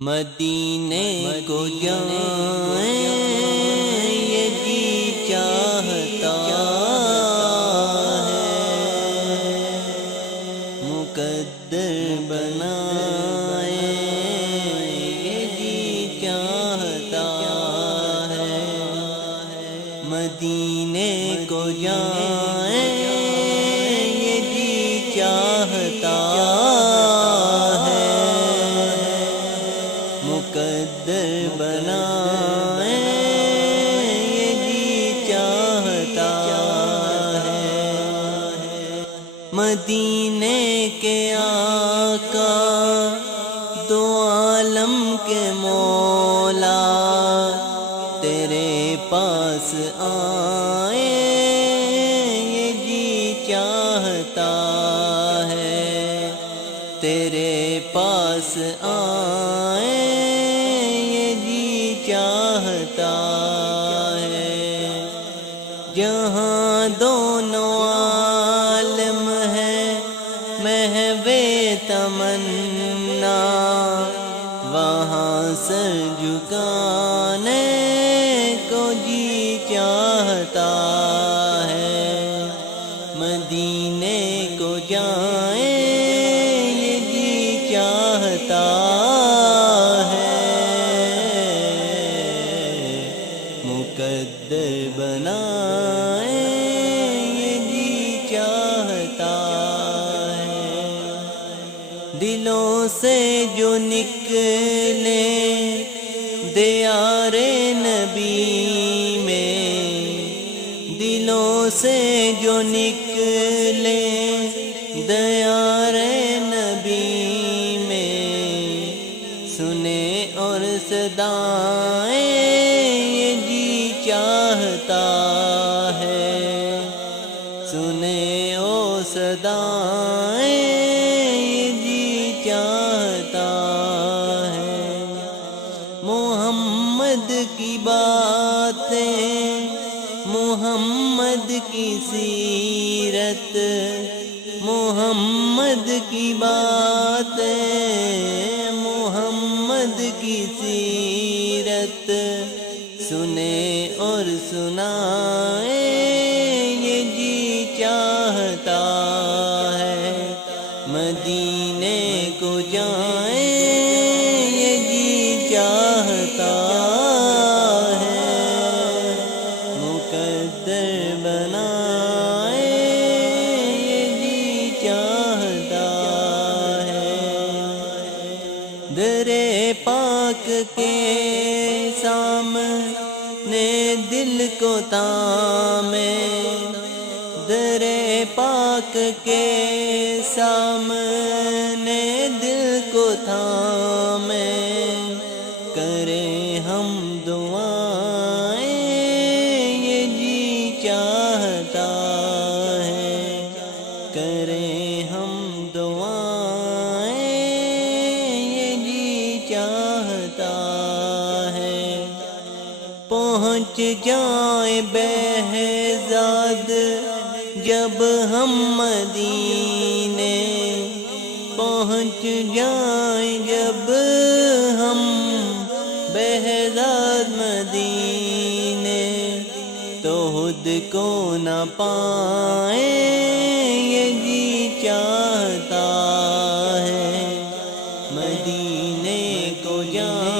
مدینے کو جائیں یہ جی چاہتا ہے، مقدر بنائیں یہ جی چاہتا ہے، مدینے کو جائیں یہ جی چاہتا ہے، مقدر بنائیں یہ جی چاہتا ہے، مدینے کے آقا دو عالم کے مولا تیرے پاس آئے یہ جی چاہتا ہے، تیرے پاس آئے یہ جی چاہتا ہے، جہاں دونوں عالم ہیں محو تمنا، وہاں سر جھکانے کو جی چاہتا ہے، مدینے کو جائیں یہ جی چاہتا ہے، مقدر بنائیں یہ جی چاہتا ہے، دلوں سے جو نکلے دیار نبی میں، دلوں سے جو نکلے دیار نبی میں، سنے اور صدائیں یہ جی چاہتا ہے، سنے اور صدائیں یہ جی چاہتا ہے، محمد کی باتیں، محمد کی سیرت، محمد کی باتیں، محمد کی سیرت، سنے اور سنائیں یہ جی چاہتا ہے، مدینے کو جائیں یہ جی چاہتا ہے، مقدر بنائیں یہ جی چاہتا ہے، درِ پاک کے سامنے دل کو تامے، درِ پاک کے سامنے دل کو تھامے، کریں ہم دعائیں یہ جی چاہتا ہے، کریں ہم دعائیں یہ جی چاہتا ہے، پہنچ جائیں بہزاد جب ہم مدینے، پہنچ جائیں جب ہم بہزاد مدینے، تو خود کو نہ پائیں یہ جی چاہتا ہے، مدینے کو جائیں